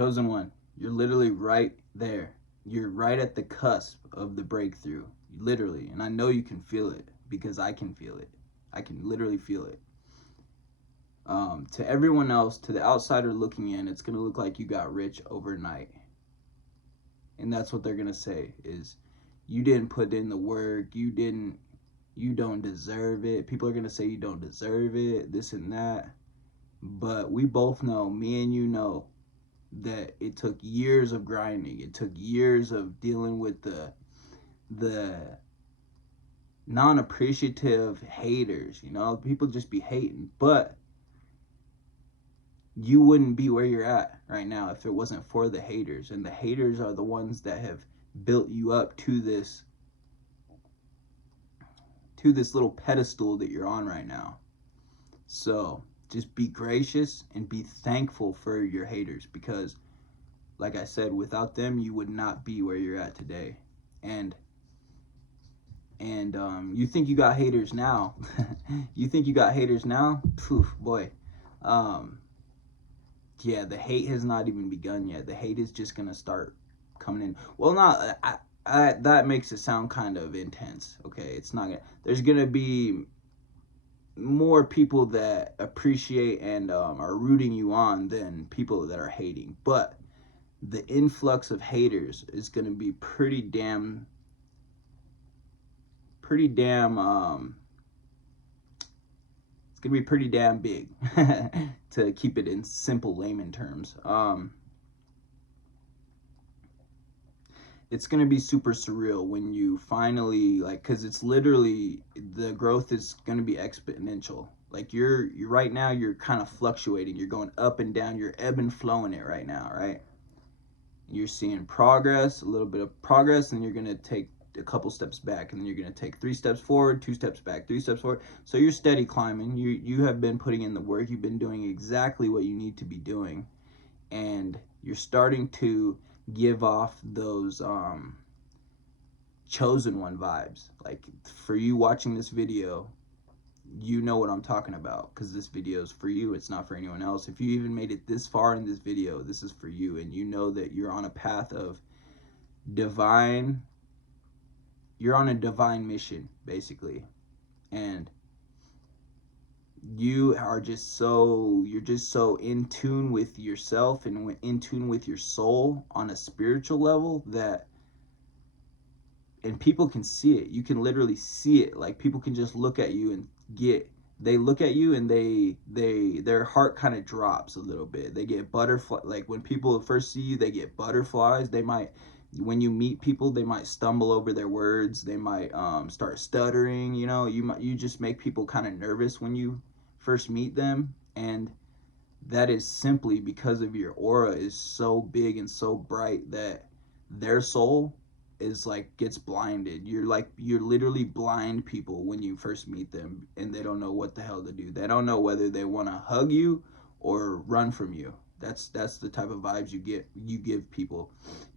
Chosen one, you're literally right there. You're right at the cusp of the breakthrough, literally. And I know you can feel it because I can feel it. I can literally feel it. To everyone else, to the outsider looking in, it's going to look like you got rich overnight. And that's what they're going to say is, you didn't put in the work, you don't deserve it. People are going to say you don't deserve it, this and that. But we both know, me and you know, that it took years of grinding. It took years of dealing with the non-appreciative haters. You know, people just be hating. But you wouldn't be where you're at right now if it wasn't for the haters. And the haters are the ones that have built you up to this little pedestal that you're on right now. So just be gracious and be thankful for your haters, because like I said, without them you would not be where you're at today. And you think you got haters now. You think you got haters now? Poof, boy. Yeah, the hate has not even begun yet. The hate is just gonna start coming in. Well, not that makes it sound kind of intense. Okay, it's not gonna. There's gonna be more people that appreciate and are rooting you on than people that are hating. But the influx of haters is gonna be pretty damn it's gonna be pretty damn big. To keep it in simple layman terms. It's gonna be super surreal when you finally, like, because it's literally, the growth is gonna be exponential. Like you're right now, you're kind of fluctuating, you're going up and down, you're ebb and flowing it right now, right? You're seeing progress, a little bit of progress, and you're gonna take a couple steps back, and then you're gonna take 3 steps forward, 2 steps back, 3 steps forward. So you're steady climbing. You have been putting in the work, you've been doing exactly what you need to be doing, and you're starting to give off those chosen one vibes. Like, for you watching this video, you know what I'm talking about, because this video is for you. It's not for anyone else. If you even made it this far in this video, this is for you, and you know that you're on a path of divine, you're on a divine mission, basically. And you are just so, you're just so in tune with yourself and in tune with your soul on a spiritual level that, and people can see it. You can literally see it. Like, people can just look at you and they look at you and their heart kind of drops a little bit. They get butterfly, like when people first see you, they get butterflies. They might, when you meet people, they might stumble over their words. They might start stuttering. You know, you just make people kind of nervous when you first meet them, and that is simply because of your aura is so big and so bright that their soul is like, gets blinded. You're literally blind people when you first meet them, and they don't know what the hell to do. They don't know whether they want to hug you or run from you. That's the type of vibes you give people.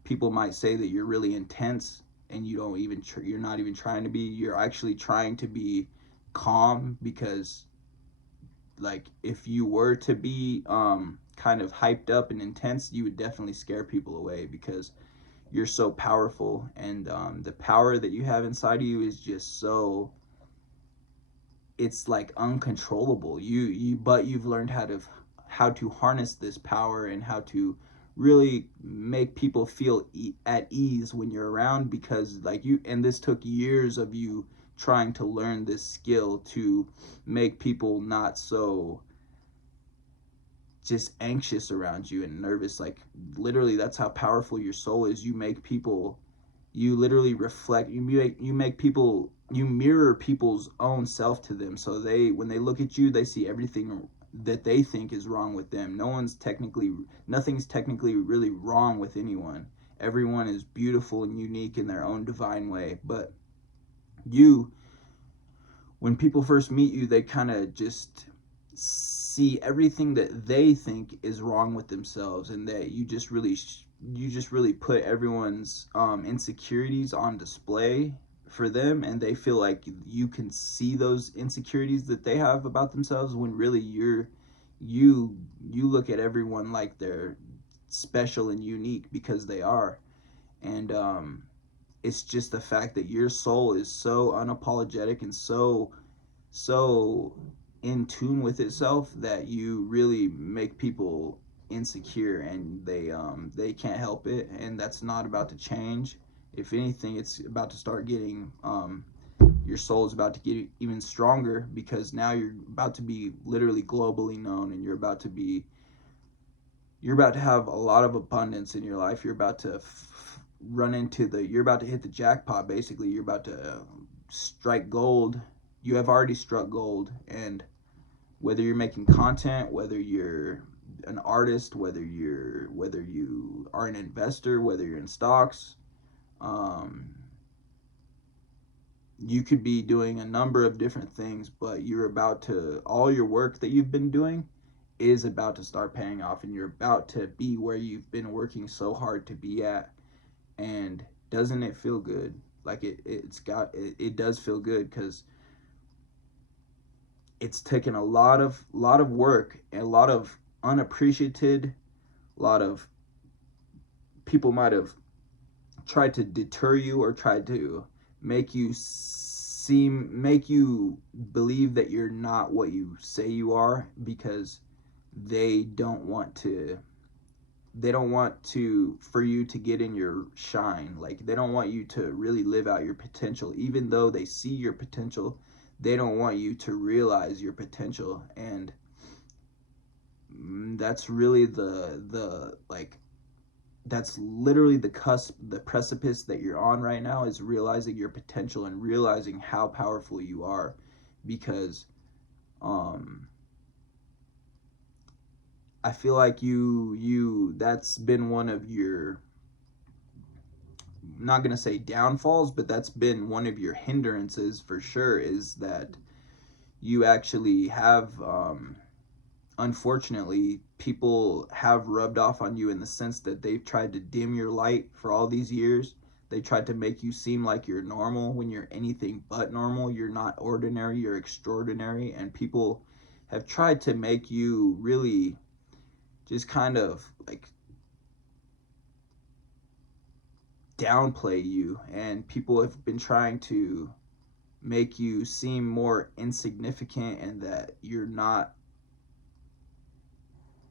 People might say that you're really intense, and you don't even you're not even trying to be. You're actually trying to be calm, because, like, if you were to be kind of hyped up and intense, you would definitely scare people away, because you're so powerful, and the power that you have inside of you is just so, it's like uncontrollable. But you've learned how to harness this power, and how to really make people feel at ease when you're around, because like and this took years of you trying to learn this skill to make people not so just anxious around you and nervous. Like, literally, that's how powerful your soul is. You make people, you literally reflect, you make people, you mirror people's own self to them, so when they look at you, they see everything that they think is wrong with them. Nothing's technically really wrong with anyone. Everyone is beautiful and unique in their own divine way. But when people first meet you, they kind of just see everything that they think is wrong with themselves, and that you just really put everyone's insecurities on display for them, and they feel like you can see those insecurities that they have about themselves, when really you look at everyone like they're special and unique, because they are. And it's just the fact that your soul is so unapologetic and so in tune with itself that you really make people insecure, and they can't help it, and that's not about to change. If anything, it's about to start getting your soul is about to get even stronger, because now you're about to be literally globally known, and you're about to have a lot of abundance in your life. You're about to you're about to hit the jackpot. Basically, you're about to strike gold. You have already struck gold. And whether you're making content, whether you're an artist, whether you are an investor, whether you're in stocks, um, you could be doing a number of different things, but you're about to all your work that you've been doing is about to start paying off, and you're about to be where you've been working so hard to be at. And doesn't it feel good? Like it does feel good, because it's taken a lot of work and a lot of unappreciated, a lot of people might have tried to deter you or tried to make you believe that you're not what you say you are, because they don't want to for you to get in your shine. Like, they don't want you to really live out your potential. Even though they see your potential, they don't want you to realize your potential. And that's really the like that's literally the cusp, the precipice that you're on right now, is realizing your potential and realizing how powerful you are. Because um I feel like you that's been one of your, I'm not going to say downfalls, but that's been one of your hindrances for sure, is that you actually have unfortunately, people have rubbed off on you in the sense that they've tried to dim your light for all these years. They tried to make you seem like you're normal when you're anything but normal. You're not ordinary, you're extraordinary. And people have tried to make you really just kind of like downplay you. And people have been trying to make you seem more insignificant, and that you're not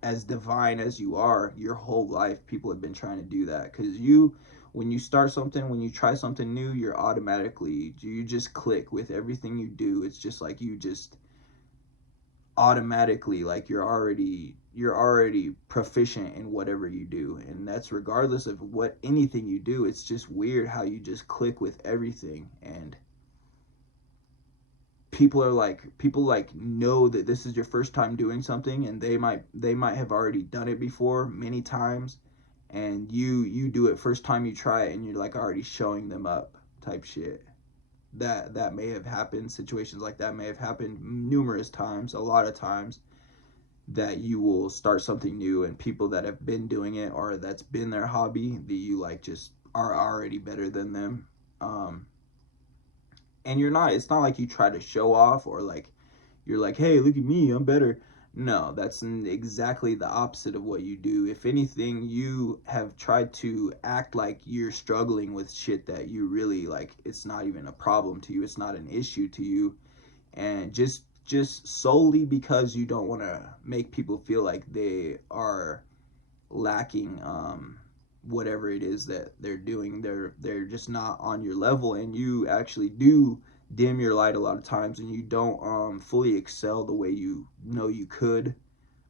as divine as you are. Your whole life people have been trying to do that, because when you start something, when you try something new, you just click with everything you do. It's just like you just automatically, like you're already proficient in whatever you do. And that's regardless of what anything you do. It's just weird how you just click with everything. And people know that this is your first time doing something, and they might have already done it before many times, and you do it first time you try it, and you're like already showing them up type shit. That may have happened. Situations like that may have happened numerous times, a lot of times, that you will start something new, and people that have been doing it, or that's been their hobby, that you like just are already better than them. And it's not like you try to show off, or like you're like, hey, look at me, I'm better. No, that's exactly the opposite of what you do. If anything, you have tried to act like you're struggling with shit that you really like, it's not even a problem to you, it's not an issue to you. And just solely because you don't want to make people feel like they are lacking whatever it is that they're doing. They're just not on your level, and you actually do dim your light a lot of times, and you don't fully excel the way you know you could,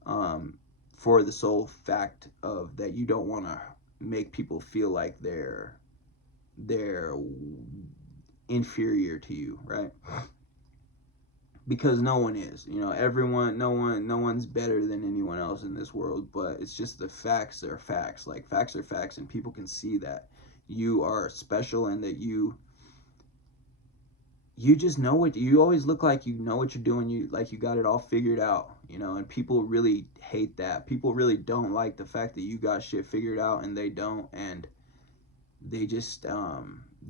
um, for the sole fact of that you don't want to make people feel like they're inferior to you, right? Because no one is, everyone, no one's better than anyone else in this world. But it's just the facts are facts. Like, facts are facts, and people can see that you are special, and that you just know what you always look like, you know what you're doing, you like you got it all figured out. And people really hate that. People really don't like the fact that you got shit figured out, and they don't. And they just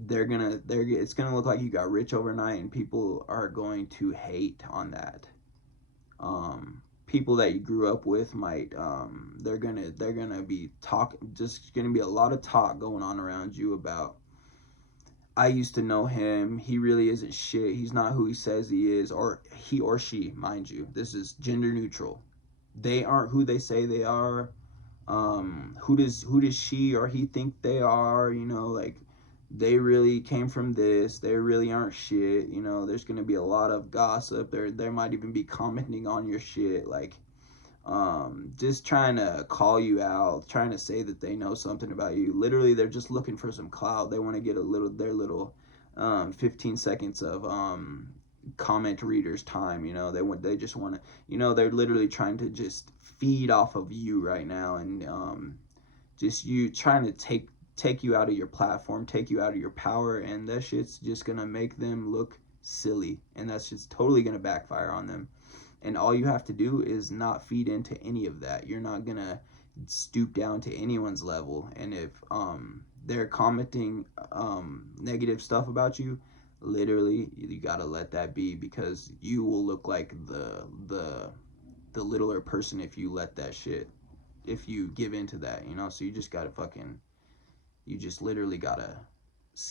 it's gonna look like you got rich overnight, and people are going to hate on that. people that you grew up with might they're gonna be just gonna be a lot of talk going on around you about, I used to know him, he really isn't shit, he's not who he says he is, or he or she, mind you, this is gender neutral, they aren't who they say they are. Who does she or he think they are, you know, like, they really came from this, they really aren't shit, you know, there's gonna be a lot of gossip, there might even be commenting on your shit, like, just trying to call you out, trying to say that they know something about you. Literally, they're just looking for some clout. They want to get their little 15 seconds of comment readers time. You know, they just want to. You know, they're literally trying to just feed off of you right now, and just you trying to take you out of your platform, take you out of your power, and that shit's just gonna make them look silly, and that's just totally gonna backfire on them. And all you have to do is not feed into any of that. You're not gonna stoop down to anyone's level. And if they're commenting negative stuff about you, literally you gotta let that be, because you will look like the littler person if you let that shit, if you give into that, you know. So you just gotta you just literally gotta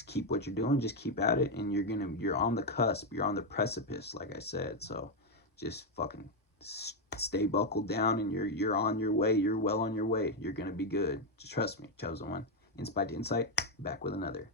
keep what you're doing, just keep at it, and you're on the cusp, you're on the precipice, like I said. So just fucking stay buckled down, and you're on your way, you're well on your way, you're gonna be good, just trust me, chosen one. Insight to insight, back with another.